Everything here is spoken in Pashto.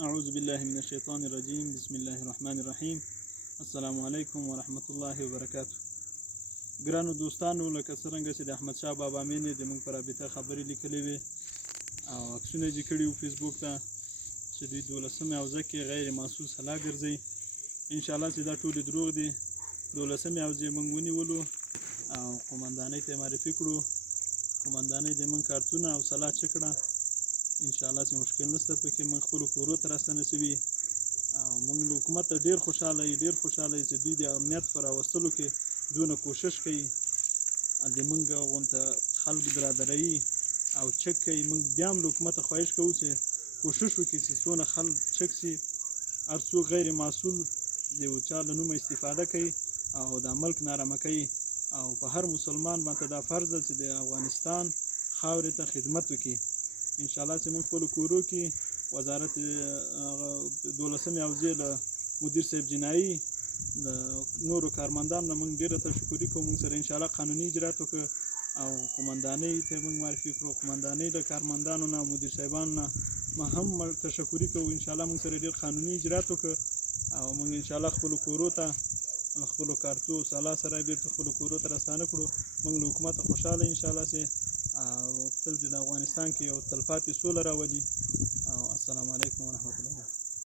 أعوذ بالله من الشيطان الرجيم. بسم الله الرحمن الرحیم. السلام علیکم ورحمت الله وبرکاته. ګرانو دوستانو، لکه څرنګه چې د احمد شاه بابا مینې د موږ په رابطه خبرې لیکلې وې او عکسونه یې کړي وو فیسبوک ته چې دوی 12 حوزه کې غیر محسوس حلا ګرځي. انشاءالله چې دا ټول دروغ دي. 12 حوزې موږ ونیولو او قومندانۍ ته معرفي کړو. قومندانۍ د موږ کارتونه او سلا چک کړه. انشاءالله چې مشکل نشته پکې. موږ خپلو کورو ته راستنه شوي او موږ له حکومت ته ډېر خوشحاله یو چې دوی د امنیت په راوستلو کې دونه کوشش کوي. د موږ غونته خلک برادروي او چک کوي. موږ بیا هم له حکومته خواهش کوو چې کوشش وکړي چې څونه خلک چک شي. هر څوک غیر مسؤل د یو چا له نومه استفاده کوي او د ملک نارامه کوي او په هر مسلمان باندې دا فرض ده چې د افغانستان خاورې ته خدمت وکړي. انشاءالله چې موږ خپلو کورو کې وزارت 12 حوزې له مدیر صاحب جنایي د نورو کارمندانو نه موږ ډېره تشکري کوو. موږ سره انشاءالله قانوني اجرات وکړو او قومندانۍ ته موږ معرفي کړو. قومندانۍ له کارمندانو نه مدیر صاحبانو نه هم تشکري کوو. انشاءالله موږ سره ډېر قانوني اجرات وکړو او موږ انشاءالله خپلو کورو ته خپلو کارتو سلا سره بیرته خپلو کورو ته راستانه کړو. موږ له حکومته خوشحاله انشاءالله چې تل د افغانستان کې یو تلپاتې سوله راولي. او السلام علیکم ورحمت الله.